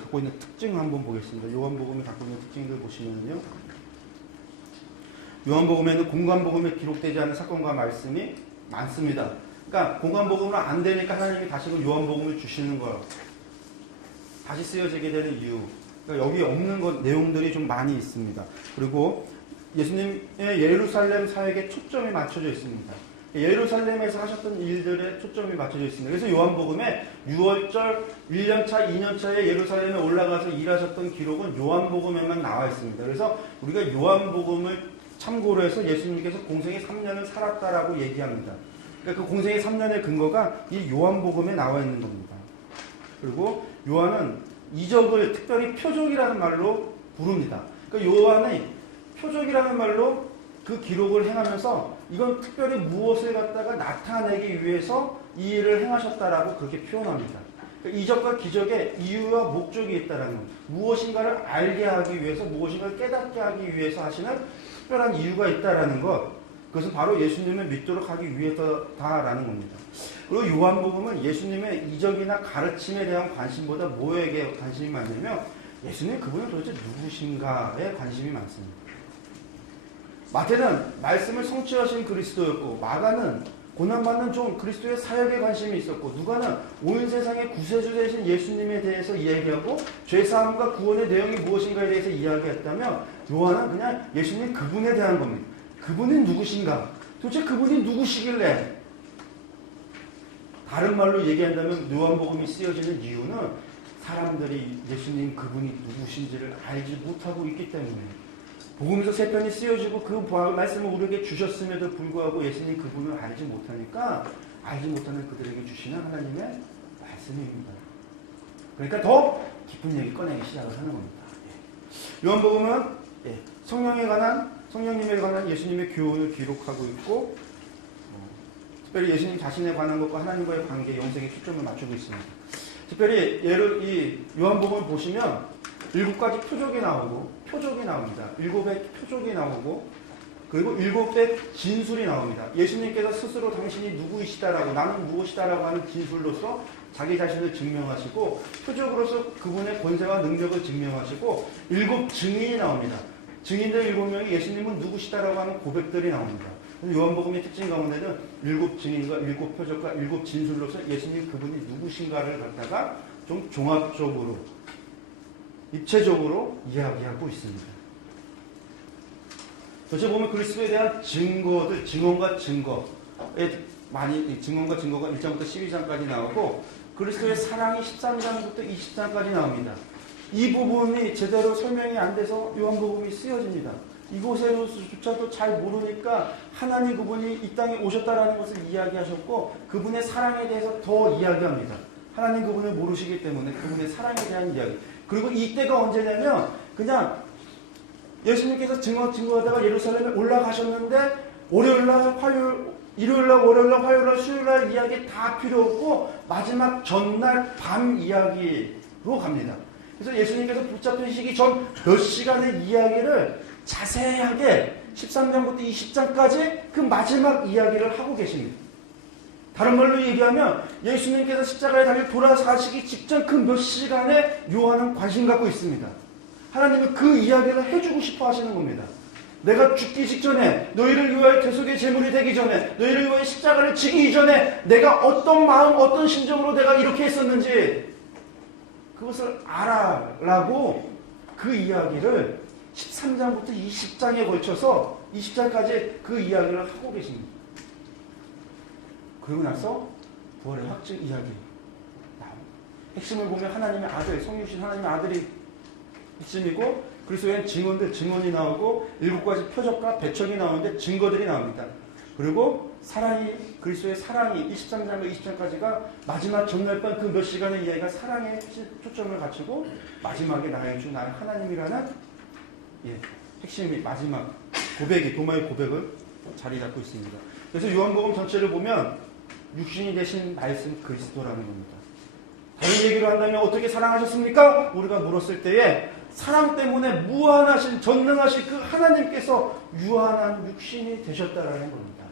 갖고 있는 특징을 한번 보겠습니다. 요한복음이 갖고 있는 특징들 보시면요. 요한복음에는 공관복음에 기록되지 않은 사건과 말씀이 많습니다. 그러니까 공관복음은 안 되니까 하나님이 다시금 요한복음을 주시는 거예요. 다시 쓰여지게 되는 이유. 그러니까 여기 없는 내용들이 좀 많이 있습니다. 그리고 예수님의 예루살렘 사역에 초점이 맞춰져 있습니다. 예루살렘에서 하셨던 일들에 초점이 맞춰져 있습니다. 그래서 요한복음에 6월절 1년차, 2년차에 예루살렘에 올라가서 일하셨던 기록은 요한복음에만 나와 있습니다. 그래서 우리가 요한복음을 참고로 해서 예수님께서 공생의 3년을 살았다라고 얘기합니다. 그러니까 그 공생의 3년의 근거가 이 요한복음에 나와 있는 겁니다. 그리고 요한은 이적을 특별히 표적이라는 말로 부릅니다. 그러니까 요한이 표적이라는 말로 그 기록을 행하면서 이건 특별히 무엇을 갖다가 나타내기 위해서 이 일을 행하셨다라고 그렇게 표현합니다. 그러니까 이적과 기적의 이유와 목적이 있다라는 것. 무엇인가를 알게 하기 위해서, 무엇인가를 깨닫게 하기 위해서 하시는 특별한 이유가 있다라는 것. 그것은 바로 예수님을 믿도록 하기 위해서다라는 겁니다. 그리고 요한복음은 예수님의 이적이나 가르침에 대한 관심보다 뭐에게 관심이 많냐면 예수님 그분은 도대체 누구신가에 관심이 많습니다. 마태는 말씀을 성취하신 그리스도였고, 마가는 고난받는 종 그리스도의 사역에 관심이 있었고, 누가는 온 세상의 구세주 되신 예수님에 대해서 이야기하고 죄사함과 구원의 내용이 무엇인가에 대해서 이야기했다면, 요한은 그냥 예수님 그분에 대한 겁니다. 그분이 누구신가? 도대체 그분이 누구시길래? 다른 말로 얘기한다면 요한복음이 쓰여지는 이유는 사람들이 예수님 그분이 누구신지를 알지 못하고 있기 때문에, 복음서 3편이 쓰여지고 그 말씀을 우리에게 주셨음에도 불구하고 예수님 그분을 알지 못하니까 알지 못하는 그들에게 주시는 하나님의 말씀입니다. 그러니까 더 깊은 얘기 꺼내기 시작을 하는 겁니다. 요한복음은 성령님에 관한 예수님의 교훈을 기록하고 있고, 특별히 예수님 자신에 관한 것과 하나님과의 관계, 영생에 초점을 맞추고 있습니다. 특별히 이 요한복음을 보시면 7가지 표적이 나옵니다. 7의 표적이 나오고, 그리고 7의 진술이 나옵니다. 예수님께서 스스로 당신이 누구이시다라고, 나는 무엇이다라고 하는 진술로서 자기 자신을 증명하시고, 표적으로서 그분의 권세와 능력을 증명하시고, 7 증인이 나옵니다. 증인들 7명이 예수님은 누구시다라고 하는 고백들이 나옵니다. 요한복음의 특징 가운데는 7 증인과 7 표적과 7 진술로서 예수님 그분이 누구신가를 갖다가 좀 종합적으로, 입체적으로 이야기하고 있습니다. 전체 보면 그리스도에 대한 증거들, 증언과 증거가 1장부터 12장까지 나오고, 그리스도의 사랑이 13장부터 20장까지 나옵니다. 이 부분이 제대로 설명이 안 돼서 요한복음이 쓰여집니다. 이곳에서조차도 잘 모르니까 하나님 그분이 이 땅에 오셨다라는 것을 이야기하셨고, 그분의 사랑에 대해서 더 이야기합니다. 하나님 그분을 모르시기 때문에 그분의 사랑에 대한 이야기. 그리고 이때가 언제냐면, 그냥 예수님께서 증거하다가 예루살렘에 올라가셨는데, 일요일날, 월요일날, 화요일날, 수요일날 이야기 다 필요 없고, 마지막 전날 밤 이야기로 갑니다. 그래서 예수님께서 붙잡히시기 시기 전 몇 시간의 이야기를 자세하게 13장부터 20장까지 그 마지막 이야기를 하고 계십니다. 다른 말로 얘기하면 예수님께서 십자가에 달려 돌아가시기 직전 그 몇 시간에 요한은 관심 갖고 있습니다. 하나님은 그 이야기를 해주고 싶어 하시는 겁니다. 내가 죽기 직전에, 너희를 위하여 대속의 제물이 되기 전에, 너희를 위하여 십자가를 지기 전에 내가 어떤 마음, 어떤 심정으로 내가 이렇게 했었는지 그것을 알아라고 그 이야기를 13장부터 20장에 걸쳐서 20장까지 그 이야기를 하고 계십니다. 그러고 나서 부활의 확증 이야기 나옵니다. 핵심을 보면 하나님의 아들, 성육신 하나님의 아들이 핵심이고, 그리스도의 증언이 나오고, 7가지 표적과 배척이 나오는데 증거들이 나옵니다. 그리고 그리스도의 사랑이 23장과 20장까지가 마지막 전날밤 그 몇 시간의 이야기가 사랑에 초점을 갖추고, 마지막에 나의 주 나의 하나님이라는 핵심이 마지막 고백이, 도마의 고백을 자리 잡고 있습니다. 그래서 요한복음 전체를 보면 육신이 되신 말씀 그리스도라는 겁니다. 다른 얘기로 한다면 어떻게 사랑하셨습니까? 우리가 물었을 때에 사랑 때문에 무한하신, 전능하신 그 하나님께서 유한한 육신이 되셨다라는 겁니다.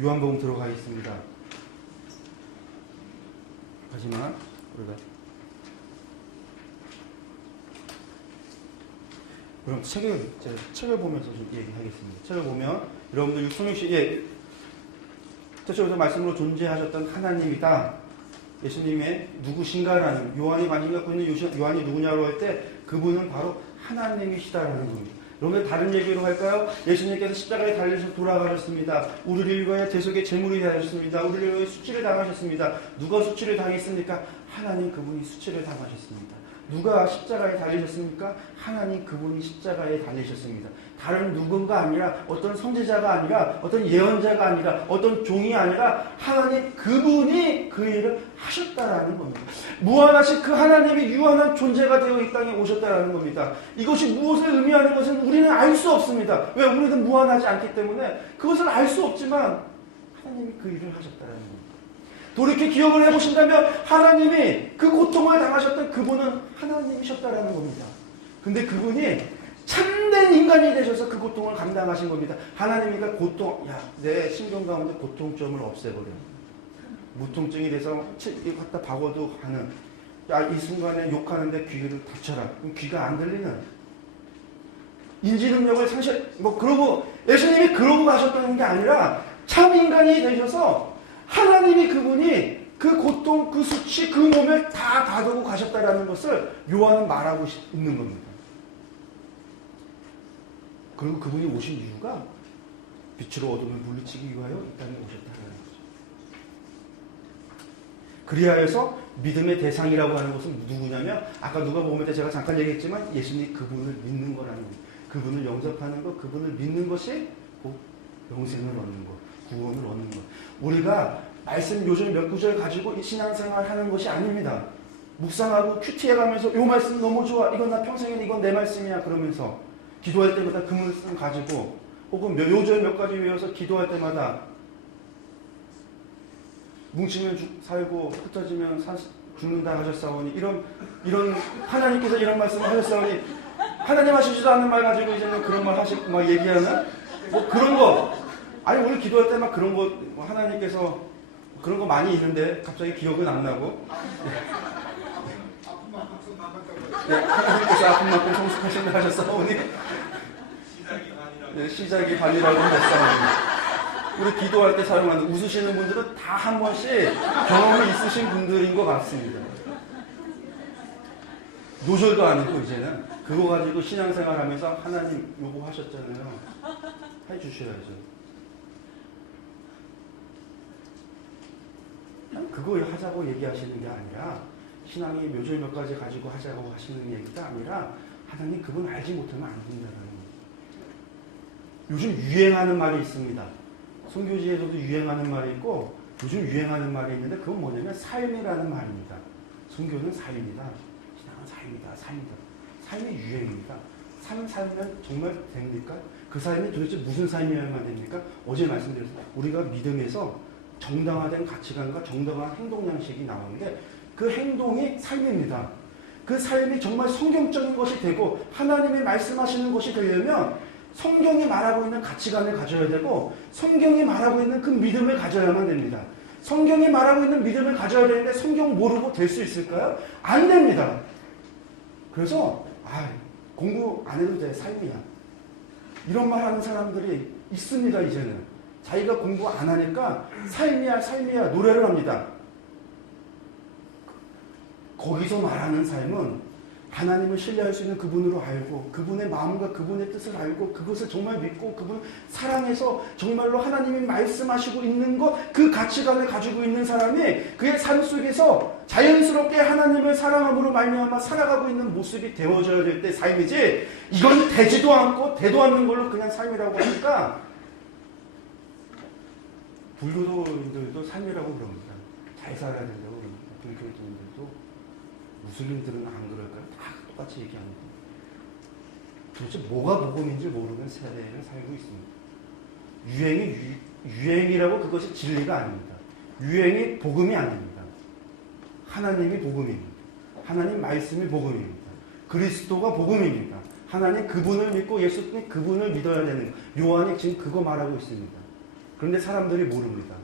요한복음 들어가겠습니다. 하지만 우리가 그럼 책을 보면서 좀 얘기하겠습니다. 책을 보면 여러분들 26시 저쪽에서 말씀으로 존재하셨던 하나님이다. 예수님의 누구신가라는 요한이 관심 갖고 있는 요한이 누구냐고 할 때 그분은 바로 하나님이시다라는 겁니다. 여러분 다른 얘기로 할까요? 예수님께서 십자가에 달리셔서 돌아가셨습니다. 우리를 위하여 대속의 제물이 되셨습니다. 우리를 위하여 수치를 당하셨습니다. 누가 수치를 당했습니까? 하나님 그분이 수치를 당하셨습니다. 누가 십자가에 달리셨습니까? 하나님 그분이 십자가에 달리셨습니다. 다른 누군가 아니라 어떤 선지자가 아니라 어떤 예언자가 아니라 어떤 종이 아니라 하나님 그분이 그 일을 하셨다라는 겁니다. 무한하신 그 하나님이 유한한 존재가 되어 이 땅에 오셨다라는 겁니다. 이것이 무엇을 의미하는 것은 우리는 알 수 없습니다. 왜? 우리는 무한하지 않기 때문에 그것을 알 수 없지만 하나님이 그 일을 하셨다라는 겁니다. 돌이켜 기억을 해보신다면 하나님이 그 고통을 당하셨던 그분은 하나님이셨다라는 겁니다. 근데 그분이 참된 인간이 되셔서 그 고통을 감당하신 겁니다. 하나님이가 내 신경 가운데 고통점을 없애버려. 무통증이 돼서 갖다 박아도 가는. 이 순간에 욕하는데 귀를 닫혀라. 그럼 귀가 안 들리는. 인지 능력을 그러고 예수님이 그러고 가셨다는 게 아니라 참 인간이 되셔서 하나님이 그분이 그 고통, 그 수치, 그 몸을 다 가두고 가셨다라는 것을 요한은 말하고 있는 겁니다. 그리고 그분이 오신 이유가 빛으로 어둠을 물리치기 위하여 이 땅에 오셨다는 거죠. 그리하여서 믿음의 대상이라고 하는 것은 누구냐면 아까 누가 보면 제가 잠깐 얘기했지만 예수님 그분을 믿는 거라는 거예요. 그분을 영접하는 것, 그분을 믿는 것이 곧 영생을 얻는 것, 구원을 얻는 것. 우리가 말씀 요즘 몇 구절 가지고 신앙생활 하는 것이 아닙니다. 묵상하고 큐티해가면서 이 말씀 너무 좋아. 이건 나 평생에 이건 내 말씀이야. 그러면서 기도할 때마다 그 말씀 가지고 혹은 요절 몇 가지 외워서 기도할 때마다 뭉치면 살고 흩어지면 죽는다 하셨사오니 이런 하나님께서 이런 말씀을 하셨사오니 하나님 하시지도 않는 말 가지고 이제는 그런 말 하시고 막 얘기하는 그런 거. 아니 우리 기도할 때 막 그런 거 하나님께서 그런 거 많이 있는데 갑자기 기억은 안 나고 하나님께서 아픈 만큼 성숙하신다 하셨사오니 시작이 반이라고 했사오니 우리 기도할 때 사용하는 웃으시는 분들은 다 한 번씩 경험이 있으신 분들인 것 같습니다. 노절도 아니고 이제는 그거 가지고 신앙생활 하면서 하나님 요거 하셨잖아요. 해주셔야죠. 그거 하자고 얘기하시는 게 아니라 신앙이 묘절 몇 가지 가지고 하자고 하시는 얘기가 아니라 하나님 그분 알지 못하면 안 된다는 거예요. 요즘 유행하는 말이 있습니다. 선교지에서도 유행하는 말이 있고 요즘 유행하는 말이 있는데 그건 뭐냐면 삶이라는 말입니다. 선교는 삶이다. 신앙은 삶이다. 삶이 유행입니다. 삶 살면 정말 됩니까? 그 삶이 도대체 무슨 삶이어야만 됩니까? 어제 말씀드렸습니다. 우리가 믿음에서 정당화된 가치관과 정당한 행동 양식이 나오는데 그 행동이 삶입니다. 그 삶이 정말 성경적인 것이 되고 하나님이 말씀하시는 것이 되려면 성경이 말하고 있는 가치관을 가져야 되고 성경이 말하고 있는 그 믿음을 가져야만 됩니다. 성경이 말하고 있는 믿음을 가져야 되는데 성경 모르고 될 수 있을까요? 안 됩니다. 그래서 공부 안 해도 돼. 삶이야. 이런 말 하는 사람들이 있습니다. 이제는. 자기가 공부 안 하니까 삶이야 노래를 합니다. 거기서 말하는 삶은 하나님을 신뢰할 수 있는 그분으로 알고 그분의 마음과 그분의 뜻을 알고 그것을 정말 믿고 그분 사랑해서 정말로 하나님이 말씀하시고 있는 것 그 가치관을 가지고 있는 사람이 그의 삶 속에서 자연스럽게 하나님을 사랑함으로 말미암아 살아가고 있는 모습이 되어져야 될 때 삶이지 이건 되지도 않고 되도 않는 걸로 그냥 삶이라고 하니까 불교도인들도 삶이라고 그럽니다. 잘 살아야 된다고 그럽니다. 불교도인들도 무슬림들은 안 그럴까요? 다 똑같이 얘기합니다. 도대체 뭐가 복음인지 모르는 세대를 살고 있습니다. 유행이라고 그것이 진리가 아닙니다. 유행이 복음이 아닙니다. 하나님이 복음입니다. 하나님 말씀이 복음입니다. 그리스도가 복음입니다. 하나님 그분을 믿고 예수님 그분을 믿어야 되는 요한이 지금 그거 말하고 있습니다. 그런데 사람들이 모릅니다.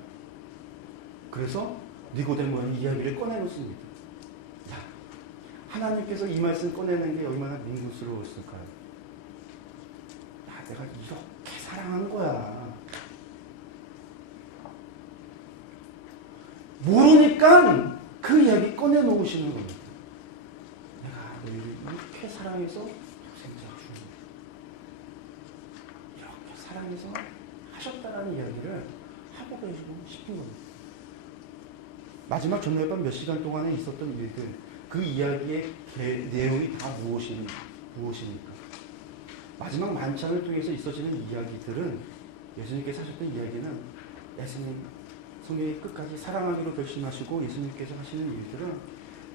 그래서 니고데모는 이야기를 꺼내놓습니다. 자, 하나님께서 이 말씀 꺼내는 게 얼마나 민구스러웠을까요? 야, 내가 이렇게 사랑한 거야. 모르니까 그 이야기 꺼내놓으시는 겁니다. 내가 너희를 이렇게 사랑해서 독생자 주는 이렇게 사랑해서 하셨다라는 이야기를 하고 계시고 싶은 겁니다. 마지막 전날 밤 몇 시간 동안에 있었던 일들, 그 이야기의 내용이 다 무엇입니까? 마지막 만찬을 통해서 있어지는 이야기들은, 예수님께서 하셨던 이야기는 예수님 성경의 끝까지 사랑하기로 결심하시고 예수님께서 하시는 일들은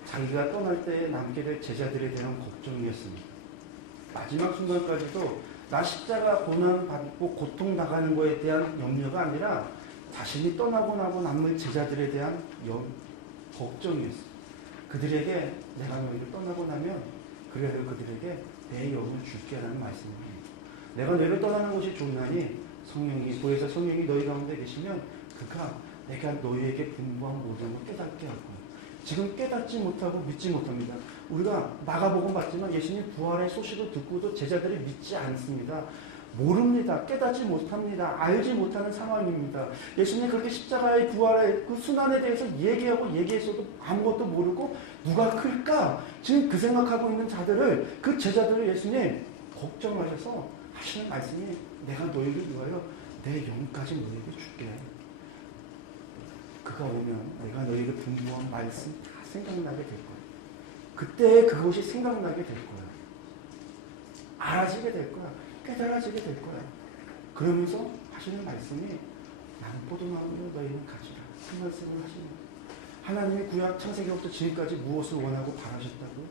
자기가 떠날 때 남게 될 제자들에 대한 걱정이었습니다. 마지막 순간까지도 나 십자가 고난 받고 고통 당하는 거에 대한 염려가 아니라 자신이 떠나고 나고 남을 제자들에 대한 걱정이었어요. 그들에게 내가 너희를 떠나고 나면 그래도 그들에게 내 영을 줄게라는 말씀입니다. 내가 너희를 떠나는 것이 좋나니 성령이 보혜사 성령이 너희 가운데 계시면 그가 내가 너희에게 분부한 모든 걸 깨닫게 할 거예요. 지금 깨닫지 못하고 믿지 못합니다. 우리가 마가복음 봤지만 예수님 부활의 소식을 듣고도 제자들이 믿지 않습니다. 모릅니다. 깨닫지 못합니다. 알지 못하는 상황입니다. 예수님 그렇게 십자가의 부활의 그 순환에 대해서 얘기했어도 아무것도 모르고 누가 클까? 지금 그 생각하고 있는 자들을, 그 제자들을 예수님 걱정하셔서 하시는 말씀이 내가 너희를 위하여 내 영까지 너희에게 줄게. 그가 오면 내가 너희에게 분부한 말씀 다 생각나게 될 거야. 그때 그것이 생각나게 될 거야. 알아지게 될 거야. 깨달아지게 될 거야. 그러면서 하시는 말씀이 나는 포도나무로 너희는 가지라. 그 말씀을 하시는 거야. 하나님의 구약 창세기부터 지금까지 무엇을 원하고 바라셨다고?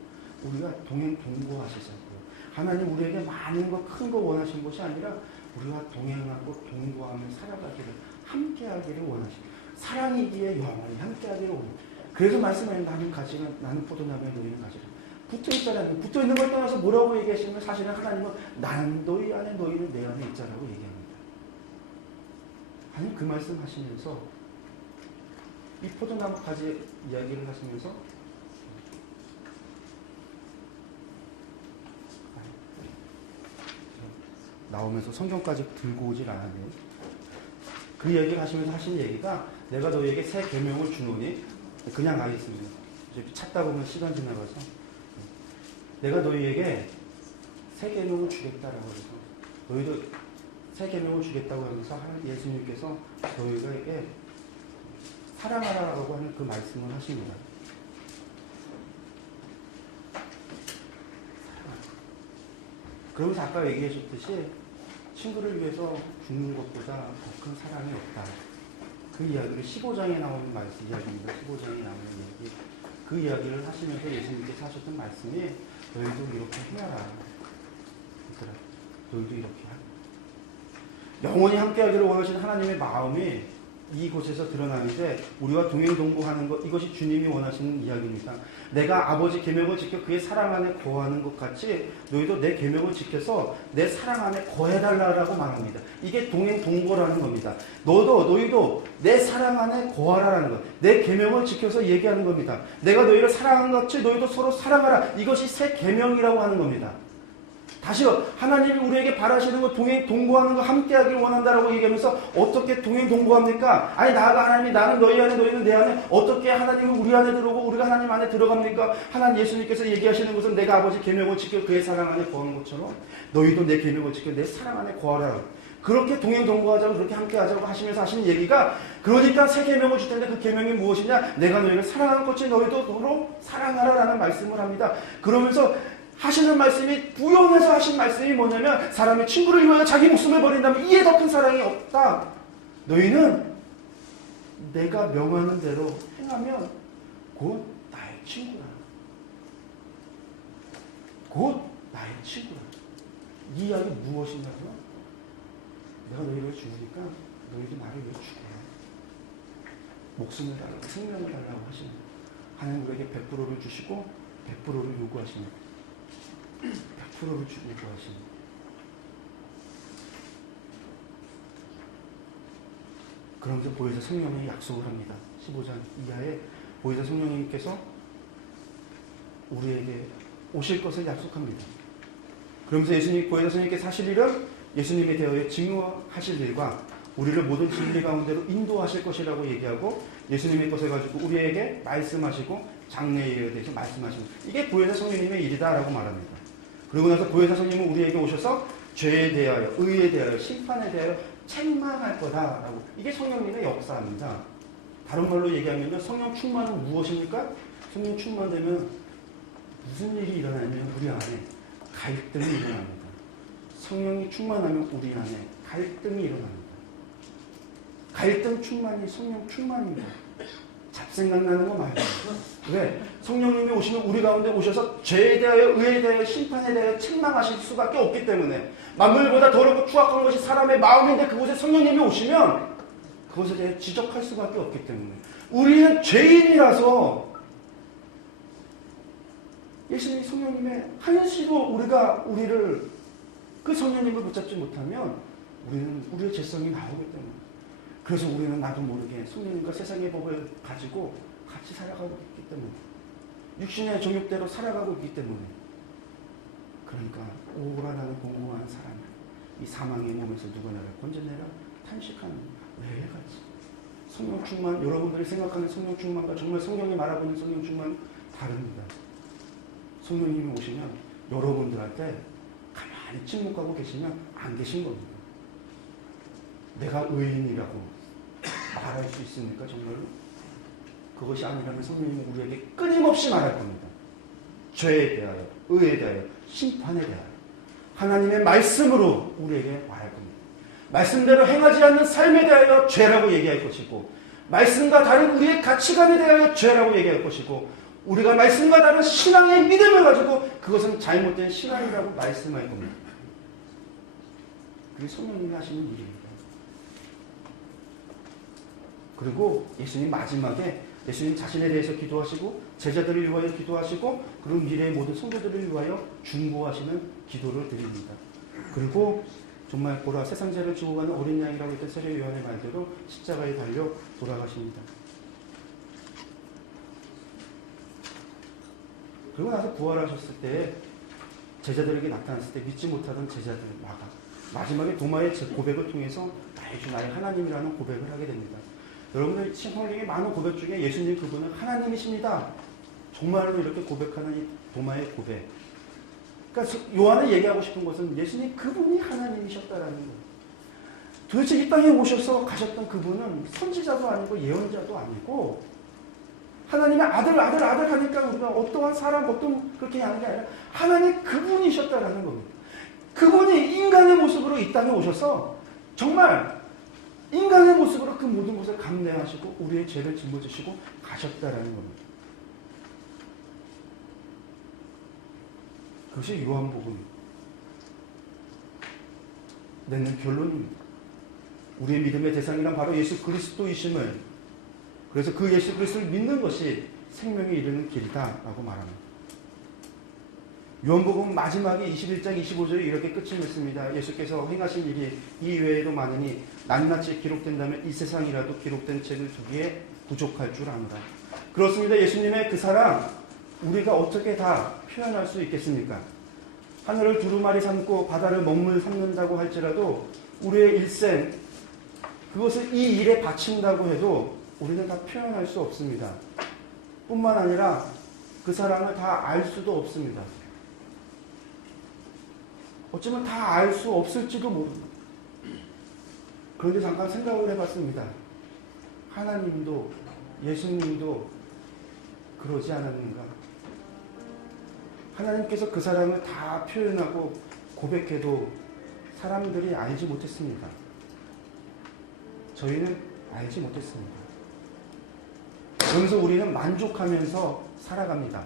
우리가 동행동거하시자고요. 하나님 우리에게 많은 거, 큰 거 원하신 것이 아니라 우리가 동행하고 동거하며 살아가기를, 함께하기를 원하십니다. 사랑이기에 영원히 함께하기를 원합니다. 그래서 말씀하신 나는 가지라, 나는 포도나무에 너희는 가지라. 붙어있잖아요. 붙어있는 걸 떠나서 뭐라고 얘기하시면 사실은 하나님은 나는 너희 안에 너희는 내 안에 있자라고 얘기합니다. 하나님 그 말씀 하시면서 이 포도나무 가지 이야기를 하시면서 나오면서 성경까지 들고 오질 않았네요. 그 이야기를 하시면서 하신 얘기가 내가 너희에게 새 계명을 주노니 그냥 가겠습니다. 찾다 보면 시간 지나가서 내가 너희에게 새 계명을 주겠다라고 해서 너희도 새 계명을 주겠다고 하면서 예수님께서 너희에게 사랑하라고 하는 그 말씀을 하십니다. 그러면서 아까 얘기하셨듯이 친구를 위해서 죽는 것보다 더 큰 사랑이 없다. 그 이야기를 15장에 나오는 말씀 이야기입니다. 15장에 나오는 이야기. 그 이야기를 하시면서 예수님께서 하셨던 말씀이 너희도 이렇게 해라. 너희도 이렇게 하라. 영원히 함께하기를 원하시는 하나님의 마음이 이곳에서 드러나는데 우리와 동행동거하는 것, 이것이 주님이 원하시는 이야기입니다. 내가 아버지 계명을 지켜 그의 사랑 안에 거하는 것 같이 너희도 내 계명을 지켜서 내 사랑 안에 거해달라고 말합니다. 이게 동행동거라는 겁니다. 너희도 내 사랑 안에 거하라는 것, 내 계명을 지켜서 얘기하는 겁니다. 내가 너희를 사랑한 것 같이 너희도 서로 사랑하라. 이것이 새 계명이라고 하는 겁니다. 다시요, 하나님이 우리에게 바라시는 것, 동행동거하는 것, 함께하길 원한다라고 얘기하면서 어떻게 동행동거합니까? 아니, 나가 하나님이 나는 너희 안에 너희는 내 안에 어떻게 하나님이 우리 안에 들어오고 우리가 하나님 안에 들어갑니까? 하나님 예수님께서 얘기하시는 것은 내가 아버지 계명을 지켜 그의 사랑 안에 거하는 것처럼 너희도 내 계명을 지켜 내 사랑 안에 거하라. 그렇게 동행동거하자고 그렇게 함께하자고 하시면서 하시는 얘기가 그러니까 새 계명을 줄 텐데 그 계명이 무엇이냐? 내가 너희를 사랑하는 것이 너희도 서로 사랑하라라는 말씀을 합니다. 그러면서 하시는 말씀이 부연해서 하신 말씀이 뭐냐면 사람의 친구를 위하여 자기 목숨을 버린다면 이에 더 큰 사랑이 없다. 너희는 내가 명하는 대로 행하면 곧 나의 친구라. 곧 나의 친구라. 이 이야기 무엇이냐고요? 내가 너희를 죽으니까 너희도 나를 위해 죽어. 목숨을 달라고 생명을 달라고 하시는 하나님 우리에게 100%를 주시고 100%를 요구하시는 100%를 주고 구하시는 그러면서 보혜사 성령님이 약속을 합니다. 15장 이하에 보혜사 성령님께서 우리에게 오실 것을 약속합니다. 그러면서 보혜사 성령님께서 하실 일은 예수님에 대하여 증거하실 일과 우리를 모든 진리 가운데로 인도하실 것이라고 얘기하고 예수님의 것을 가지고 우리에게 말씀하시고 장래에 대해서 말씀하시는 이게 보혜사 성령님의 일이다라고 말합니다. 그리고 나서 보혜사 성령님은 우리에게 오셔서 죄에 대하여, 의에 대하여, 심판에 대하여 책망할 거다라고. 이게 성령님의 역사입니다. 다른 말로 얘기하면 성령 충만은 무엇입니까? 성령 충만되면 무슨 일이 일어나냐면 우리 안에 갈등이 일어납니다. 성령이 충만하면 우리 안에 갈등이 일어납니다. 갈등 충만이 성령 충만입니다. 잡생각 나는 거 말이에요. 왜? 성령님이 오시면 우리 가운데 오셔서 죄에 대하여, 의에 대하여, 심판에 대하여 책망하실 수밖에 없기 때문에 만물보다 더럽고 추악한 것이 사람의 마음인데 그곳에 성령님이 오시면 그것에 대해 지적할 수밖에 없기 때문에 우리는 죄인이라서 예수님 성령님의 한시도 우리를 그 성령님을 붙잡지 못하면 우리는 우리의 죄성이 나오기 때문에 그래서 우리는 나도 모르게 성령님과 세상의 법을 가지고 같이 살아가고 있기 때문에 육신의 정욕대로 살아가고 있기 때문에 그러니까 오라 나는 공고한 사람을 이 사망의 몸에서 누가 나를 건져내라 탄식하는 매일같이 성령 충만 여러분들이 생각하는 성령 충만과 정말 성령이 말하고는 성령 충만 다릅니다. 성령님이 오시면 여러분들한테 가만히 침묵하고 계시면 안 계신 겁니다. 내가 의인이라고 말할 수 있습니까? 정말로? 그것이 아니라면 성령님은 우리에게 끊임없이 말할 겁니다. 죄에 대하여, 의에 대하여, 심판에 대하여 하나님의 말씀으로 우리에게 말할 겁니다. 말씀대로 행하지 않는 삶에 대하여 죄라고 얘기할 것이고 말씀과 다른 우리의 가치관에 대하여 죄라고 얘기할 것이고 우리가 말씀과 다른 신앙의 믿음을 가지고 그것은 잘못된 신앙이라고 말씀할 겁니다. 그게 성령님이 하시는 일입니다. 그리고 예수님 마지막에 예수님 자신에 대해서 기도하시고 제자들을 위하여 기도하시고 그리고 미래의 모든 성도들을 위하여 중보하시는 기도를 드립니다. 그리고 정말 보라 세상 죄를 지고 가는 어린 양이라고 했던 세례 요한의 말대로 십자가에 달려 돌아가십니다. 그리고 나서 부활하셨을 때 제자들에게 나타났을 때 믿지 못하던 제자들 마지막에 도마의 고백을 통해서 나의 주 나의 하나님이라는 고백을 하게 됩니다. 여러분들 성경의 많은 고백 중에 예수님 그분은 하나님이십니다. 정말로 이렇게 고백하는 이 도마의 고백. 그러니까 요한이 얘기하고 싶은 것은 예수님 그분이 하나님이셨다라는 거예요. 도대체 이 땅에 오셔서 가셨던 그분은 선지자도 아니고 예언자도 아니고 하나님의 아들 하니까 우리가 어떠한 사람 어떤 그렇게 하는 게 아니라 하나님 그분이셨다라는 겁니다. 그분이 인간의 모습으로 이 땅에 오셔서 정말 인간의 모습으로 그 모든 것을 감내하시고 우리의 죄를 짊어지시고 가셨다라는 겁니다. 그것이 요한복음이 내는 결론입니다. 우리의 믿음의 대상이란 바로 예수 그리스도이심을 그래서 그 예수 그리스도를 믿는 것이 생명에 이르는 길이다라고 말합니다. 요한복음 마지막에 21장 25절에 이렇게 끝을 맺습니다. 예수께서 행하신 일이 이 외에도 많으니 낱낱이 기록된다면 이 세상이라도 기록된 책을 두기에 부족할 줄 아노라. 그렇습니다. 예수님의 그 사랑 우리가 어떻게 다 표현할 수 있겠습니까? 하늘을 두루마리 삼고 바다를 먹물 삼는다고 할지라도 우리의 일생 그것을 이 일에 바친다고 해도 우리는 다 표현할 수 없습니다. 뿐만 아니라 그 사랑을 다 알 수도 없습니다. 어쩌면 다 알 수 없을지도 모릅니다. 그런데 잠깐 생각을 해봤습니다. 하나님도 예수님도 그러지 않았는가? 하나님께서 그 사랑을 다 표현하고 고백해도 사람들이 알지 못했습니다. 저희는 알지 못했습니다. 그래서 우리는 만족하면서 살아갑니다.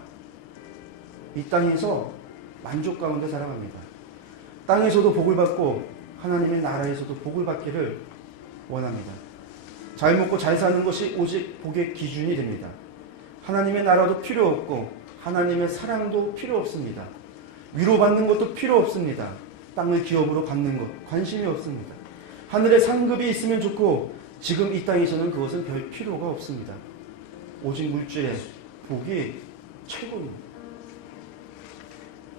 이 땅에서 만족 가운데 살아갑니다. 땅에서도 복을 받고 하나님의 나라에서도 복을 받기를 원합니다. 잘 먹고 잘 사는 것이 오직 복의 기준이 됩니다. 하나님의 나라도 필요 없고 하나님의 사랑도 필요 없습니다. 위로받는 것도 필요 없습니다. 땅을 기업으로 받는 것 관심이 없습니다. 하늘에 상급이 있으면 좋고 지금 이 땅에서는 그것은 별 필요가 없습니다. 오직 물질의 복이 최고입니다.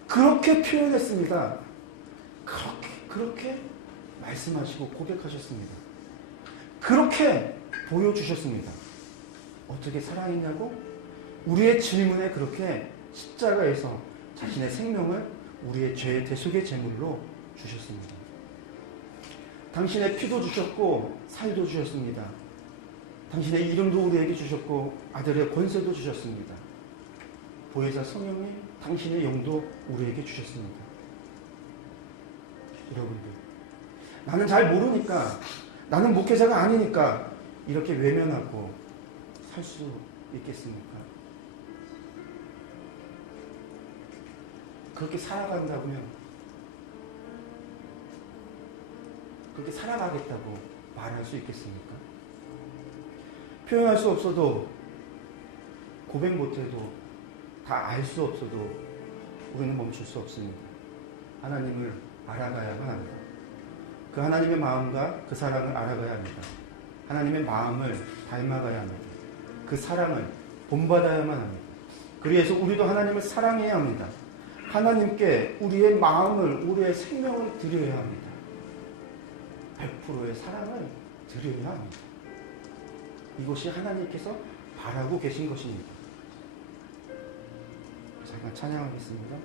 그렇게 표현했습니다. 그렇게 말씀하시고 고백하셨습니다. 그렇게 보여주셨습니다. 어떻게 사랑했냐고? 우리의 질문에 그렇게 십자가에서 자신의 생명을 우리의 죄의 대속의 제물로 주셨습니다. 당신의 피도 주셨고 살도 주셨습니다. 당신의 이름도 우리에게 주셨고 아들의 권세도 주셨습니다. 보혜사 성령님, 당신의 영도 우리에게 주셨습니다. 여러분들, 나는 잘 모르니까, 나는 목회자가 아니니까 이렇게 외면하고 살 수 있겠습니까? 그렇게 살아간다면, 그렇게 살아가겠다고 말할 수 있겠습니까? 표현할 수 없어도, 고백 못해도, 다 알 수 없어도 우리는 멈출 수 없습니다. 하나님을 알아가야만 합니다. 그 하나님의 마음과 그 사랑을 알아가야 합니다. 하나님의 마음을 닮아가야 합니다. 그 사랑을 본받아야만 합니다. 그래서 우리도 하나님을 사랑해야 합니다. 하나님께 우리의 마음을, 우리의 생명을 드려야 합니다. 100%의 사랑을 드려야 합니다. 이것이 하나님께서 바라고 계신 것입니다. 잠깐 찬양하겠습니다.